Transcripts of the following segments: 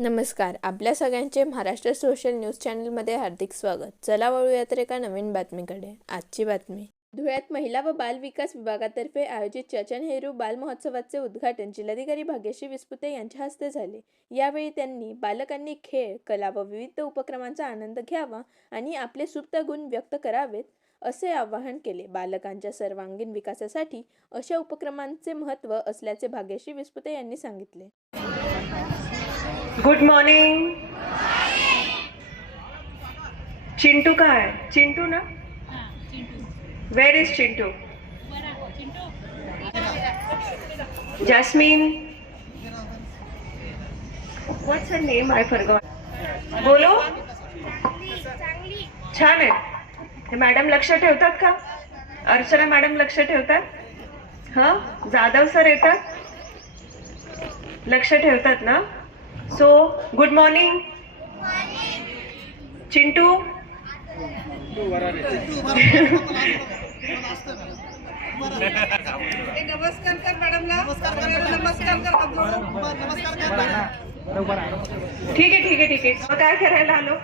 नमस्कार. आपल्या सगळ्यांचे महाराष्ट्र सोशल न्यूज चॅनलमध्ये हार्दिक स्वागत. चला वळूया तर एका नवीन बातमीकडे. आजची बातमी. धुळ्यात महिला व बाल विकास विभागातर्फे आयोजित चचा नेहरू बाल महोत्सवाचे उद्घाटन जिल्हाधिकारी भाग्यश्री विस्पुते यांच्या हस्ते झाले. यावेळी त्यांनी बालकांनी खेळ, कला व विविध उपक्रमांचा आनंद घ्यावा आणि आपले सुप्त गुण व्यक्त करावेत असे आवाहन केले. बालकांच्या सर्वांगीण विकासासाठी अशा उपक्रमांचे महत्त्व असल्याचे भाग्यश्री विस्पुते यांनी सांगितले. Good morning. चिंटू का है? चिंटू ना? Where is Chintu? Jasmine. What's her name? I forgot. बोलो. छान आहे. हे मॅडम लक्ष ठेवतात का? अर्चना मॅडम लक्ष ठेवतात? हां, जाधव सर येतात? लक्ष ठेवतात ना? So good morning. चिंटू. नमस्कार कर मॅडमला. नमस्कार कर. ठीक आहे ठीक आहे ठीक आहे. काय करायला आलो?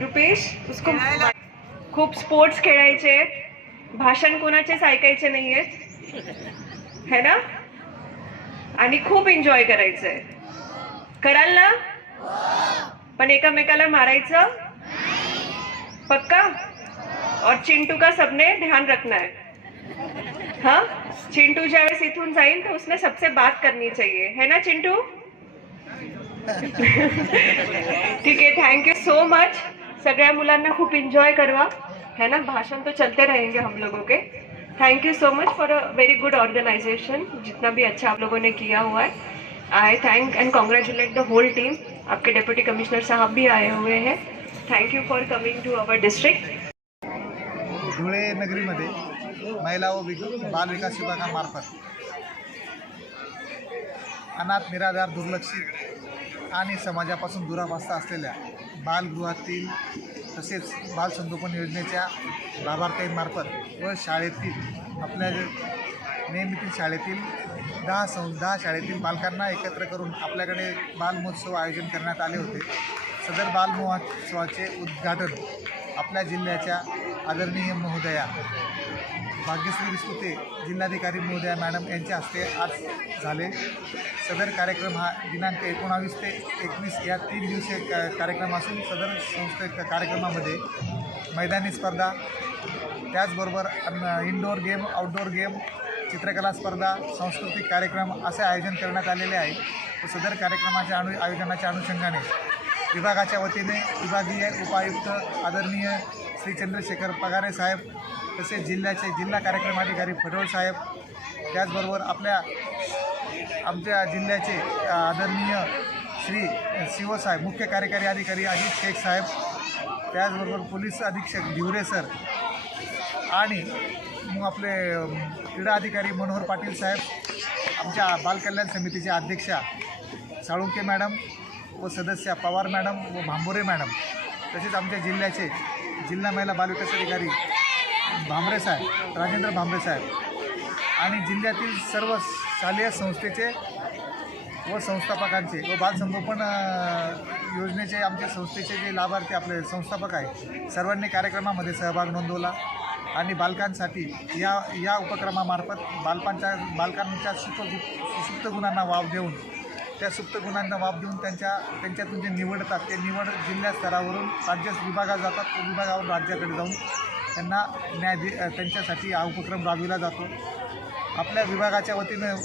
रुपेश, उसको खूप स्पोर्ट्स खेळायचे, भाषण कोणाचेच ऐकायचे नाहीयेत है ना, आणि खूप एन्जॉय करायचंय. कराल ना? पण एकमेकाला मारायचं पक्का. और चिंटू का सबने ध्यान रखना है. हाँ, चिंटू ज्यावेळेस इथून जाईल तो उसने सबसे बात करनी चाहिए, है ना चिंटू? ठीक है, थैंक यू सो मच. सगळ्या मुलांना खूप एंजॉय करवा, है ना. भाषण तो चलते रहेंगे हम लोगों के. Thank you so much for a very good organisation. जितना भी अच्छा आप लोगों ने किया हुआ है, I thank and congratulate the whole team. आपके डिप्टी कमिश्नर साहब भी आए हुए हैं. Thank you for coming to our district. Dhule नगरीमध्ये महिला व बाल विकास विभागामार्फत अनाथ, निराधार, दुर्लक्षित आणि समाजापासून दुरावस्था असलेल्या बालगृहातील तसेच बाल संगोपन योजनेच्या लाभार्थींमार्फत व शाळेतील आपल्या नेहमीतील शाळेतील 10 शाळेतील बालकांना एकत्र करून आपल्याकडे बाल महोत्सव आयोजन करण्यात आले होते. सदर बाल महोत्सवाचे उद्घाटन आपल्या जिल्ह्याच्या आदरणीय महोदया भाग्यश्री विस्पुते जिल्हाधिकारी महोदया मॅडम यांच्या हस्ते आज झाले. सदर कार्यक्रम हा दिनांक 19 ते 21 या 3 दिवसीय कार्यक्रम असून सदर कार्यक्रमामध्ये मैदानी स्पर्धा, त्याचबरोबर इनडोअर गेम, आउटडोअर गेम, चित्रकला स्पर्धा, सांस्कृतिक कार्यक्रम असे आयोजन करण्यात आलेले आहे. सदर कार्यक्रमाच्या आयोजनाच्या अनुषंगाने विभागाच्या वतीने विभागीय उपायुक्त आदरणीय श्री चंद्रशेखर पगारे साहेब, तसेच जिल्हा कार्यक्रम अधिकारी फडोळ साहेब, त्याचबरोबर आमच्या जिल्ह्याचे आदरणीय श्री CO साहेब, मुख्य कार्यकारी अधिकारी अजित शेख साहेब, त्याचबरोबर पोलीस अधीक्षक धिवरे सर आणि आपले क्रीडा अधिकारी मनोहर पाटील साहेब, आमच्या बालकल्याण समितीच्या अध्यक्षा साळुंके मॅडम व सदस्य पवार मॅडम व भांबोरे मॅडम, तसेच आमच्या जिल्ह्याचे जिल्हा महिला बालविकास अधिकारी भांबरे साहेब, राजेंद्र भांबरे साहेब आणि जिल्ह्यातील सर्व शालेय संस्थेचे व संस्थापकांचे व बालसंगोपन योजनेचे आमच्या संस्थेचे जे लाभार्थी आपले संस्थापक आहे, सर्वांनी कार्यक्रमामध्ये सहभाग नोंदवला आणि बालकांसाठी या उपक्रमामार्फत बालकांच्या सुप्त गुणांना वाव देऊन त्यांच्यातून जे निवडतात ते निवड जिल्हा स्तरावरून राज्य विभागात जातात. तो विभागावरून राज्याकडे जाऊन त्यांना त्यांच्यासाठी हा उपक्रम राबविला जातो. आपल्या विभागाच्या वतीनं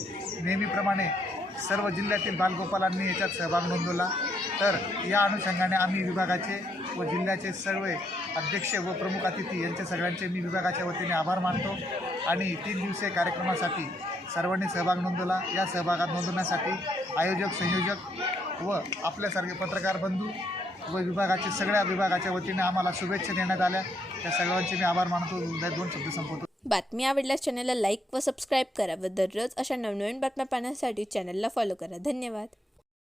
नेहमीप्रमाणे सर्व जिल्ह्यातील बालगोपालांनी याच्यात सहभाग नोंदवला. तर या अनुषंगाने आम्ही विभागाचे व जिल्ह्याचे सर्व अध्यक्ष व प्रमुख अतिथी यांचे सगळ्यांचे मी विभागाच्या वतीने आभार मानतो. आणि 3 दिवसीय कार्यक्रमासाठी सर्वांनी सहभाग नोंदवला. या सहभागात नोंदवण्यासाठी आयोजक, संयोजक व आपल्यासारखे पत्रकार बंधू व सगळ्या विभागाच्या वतीने आम्हाला शुभेच्छा देण्यात आल्या. त्या सर्वांचे मी आभार मानतो. 2 शब्द संपवतो. बातमी आवडल्यास चॅनलला लाईक व सबस्क्राईब करा व दररोज अशा नवनवीन बातम्या पाहण्यासाठी चॅनलला फॉलो करा. धन्यवाद.